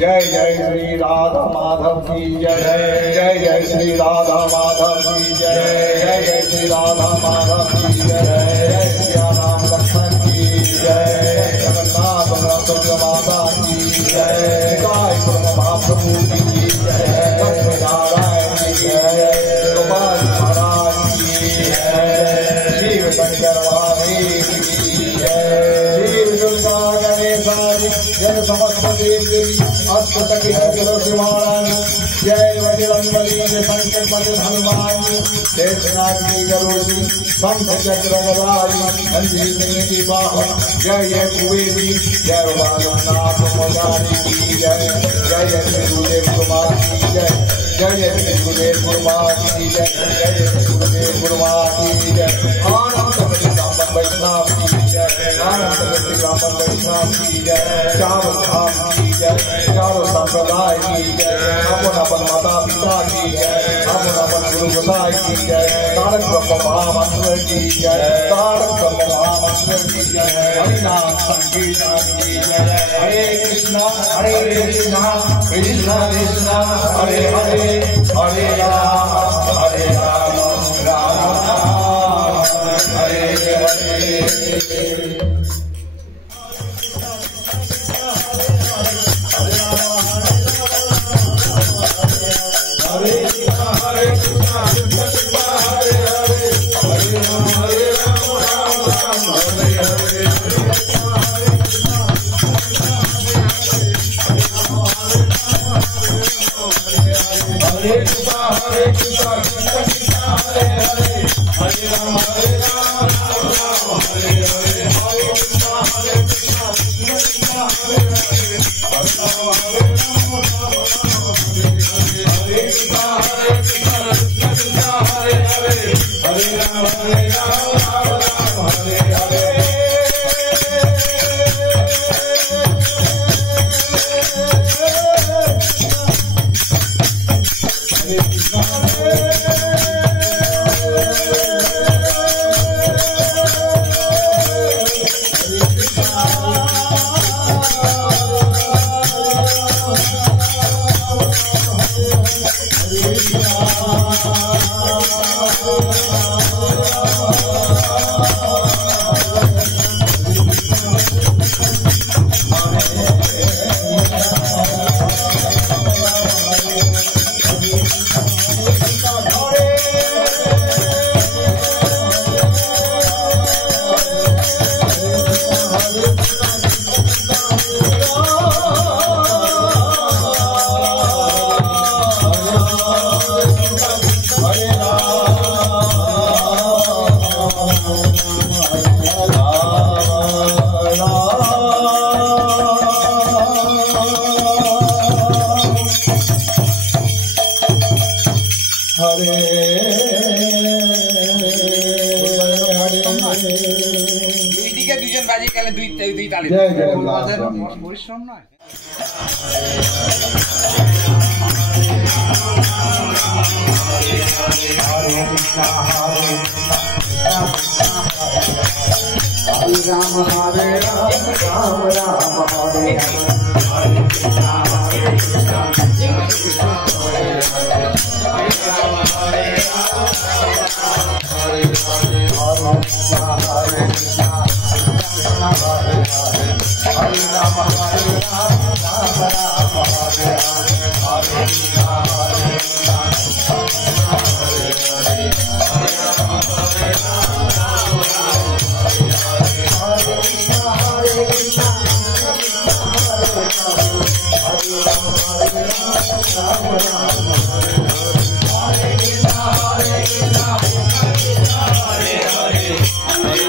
जय जय श्री राधा माधव की जय जय जय श्री राधा माधव की जय जय जय श्री राधा माधव की जय जय श्री राम लक्ष्मण की जय जगन्नाथ बलभद्र माता की जय गाय महाप्रभु की जय लक्ष्मी नारायण की जय गोपाल महाराज की जय शिव शंकर महादेव की जय शिव दुर्गा गणेशादि जय समस्त देव देवी अष्टसखी महारानी जय वज्रंबली जय संकट हनुमान जय श्रीनाथी गरुड़ी शंख चक्र गदारी मंदिर सिंह की वाहन जय जय कुबेरी जय बालनाथ मोदारी की जय जय जय श्री गुरुदेव कुमार की जय जय जय श्री गुरुदेव कुमार की जय जय जय श्री गुरुदेव कुमार की जय आनंद ब्राह्मण वैष्णव की जय आनंद ब्राह्मण वैष्णव की जय चारों धाम की जय चारों संप्रदाय की जय अपन अपन माता पिता की जय अपन अपन गुरु गोसाई की जय तारक ब्रह्म महामंत्र की जय तारक ब्रह्म महामंत्र की जय हरिनाम संकीर्तन की जय हरे कृष्णा कृष्णा कृष्णा हरे हरे हरे राम राम राम हरे हरे Hare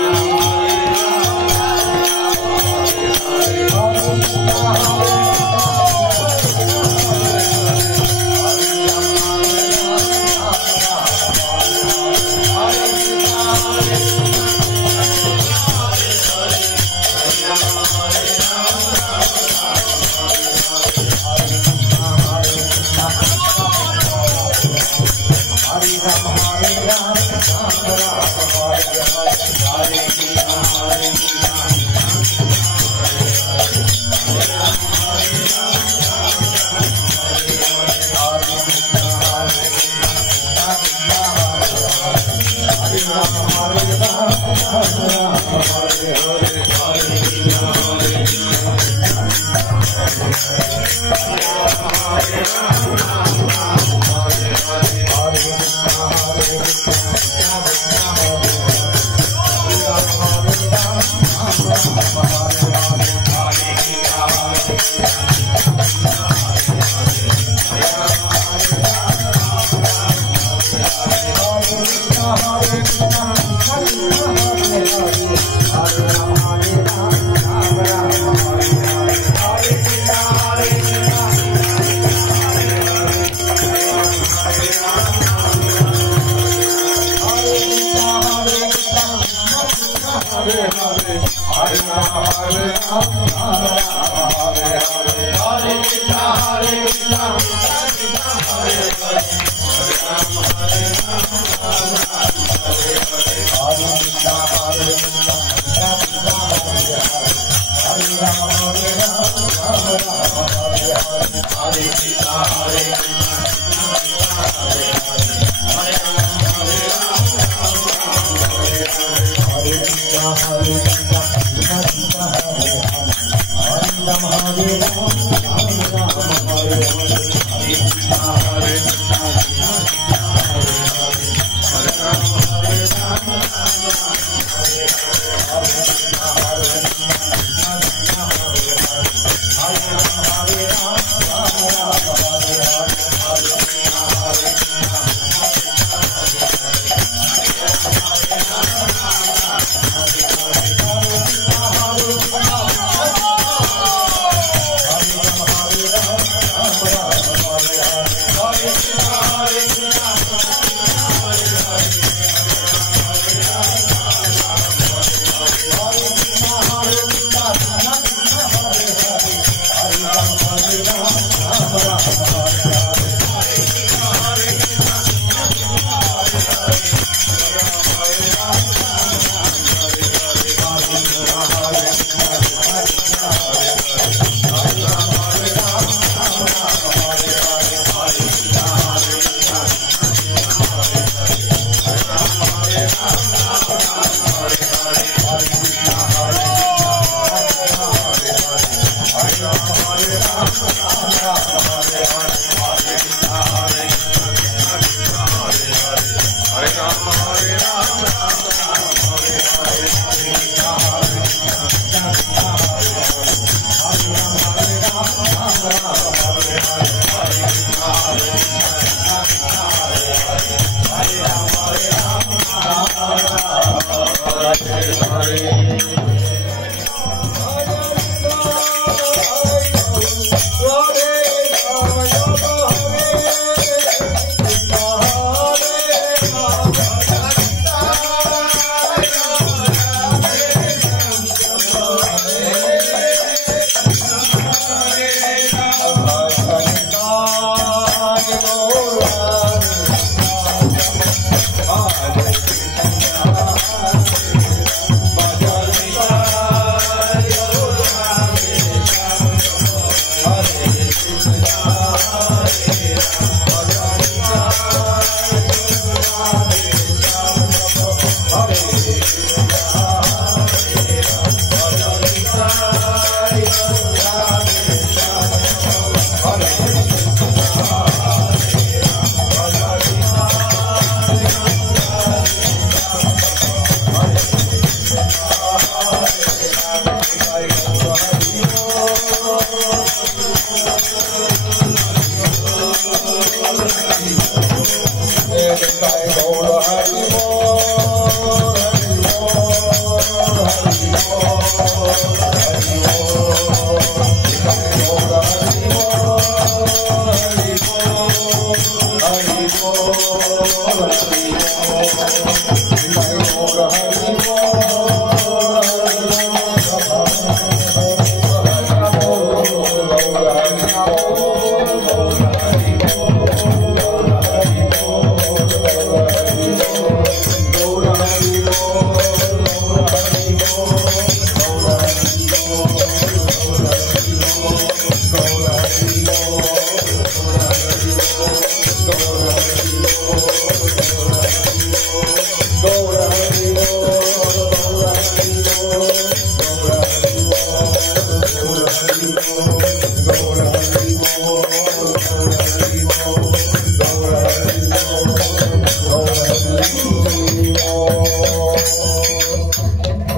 Bye.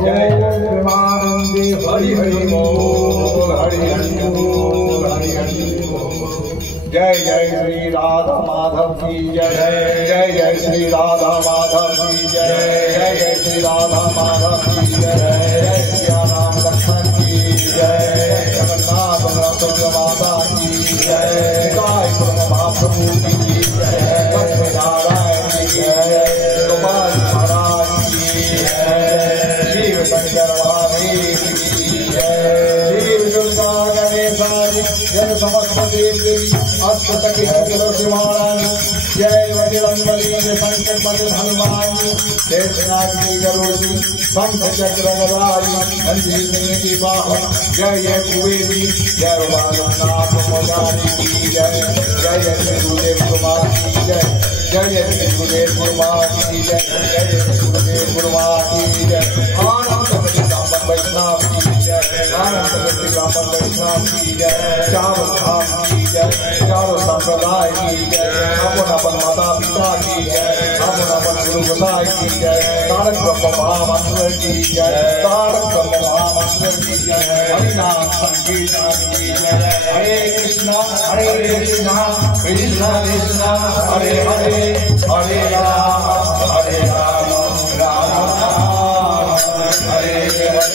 प्रेमानंदे हरि हरि बोल हरि हरि बोल हरि हरि बोल। जय जय श्री राधा माधव की जय जय जय श्री राधा माधव की जय जय जय श्री राधा माधव की जय जय सिया राम लक्ष्मण की जय जगन्नाथ बलभद्र माता की जय गाय महाप्रभु की जय लक्ष्मी नारायण की जय गोपाल महाराज की जय शिव शंकर महादेव की जय शिव दुर्गा गणेशाय जय समस्त देवी अष्ट सखी महारानी जय बजरंगबली जय संकट मदन हनुमान जय श्रीनाथी गरुड़ी शंख चक्र गदाई नंदी सिंह की वाहन जय जय कुबेरी जय बालनाथ मोदानी की जय जय जय श्री गुरुदेव कुमार की जय जय जय श्री गुरुदेव कुमार की जय जय जय श्री गुरुदेव कुमार की जय आनंद ब्राह्मण वैष्णव की जय आनंद ब्राह्मण वैष्णव की जय चारों धाम की जय चारों संप्रदाय की जय अपन अपन माता पिता की जय अपन अपन गुरु गोसाई की जय तारक ब्रह्म महामंत्र की जय तारक ब्रह्म महामंत्र की जय हरिनाम संकीर्तन की जय हरे कृष्णा कृष्णा कृष्णा हरे हरे हरे राम राम राम हरे हरे।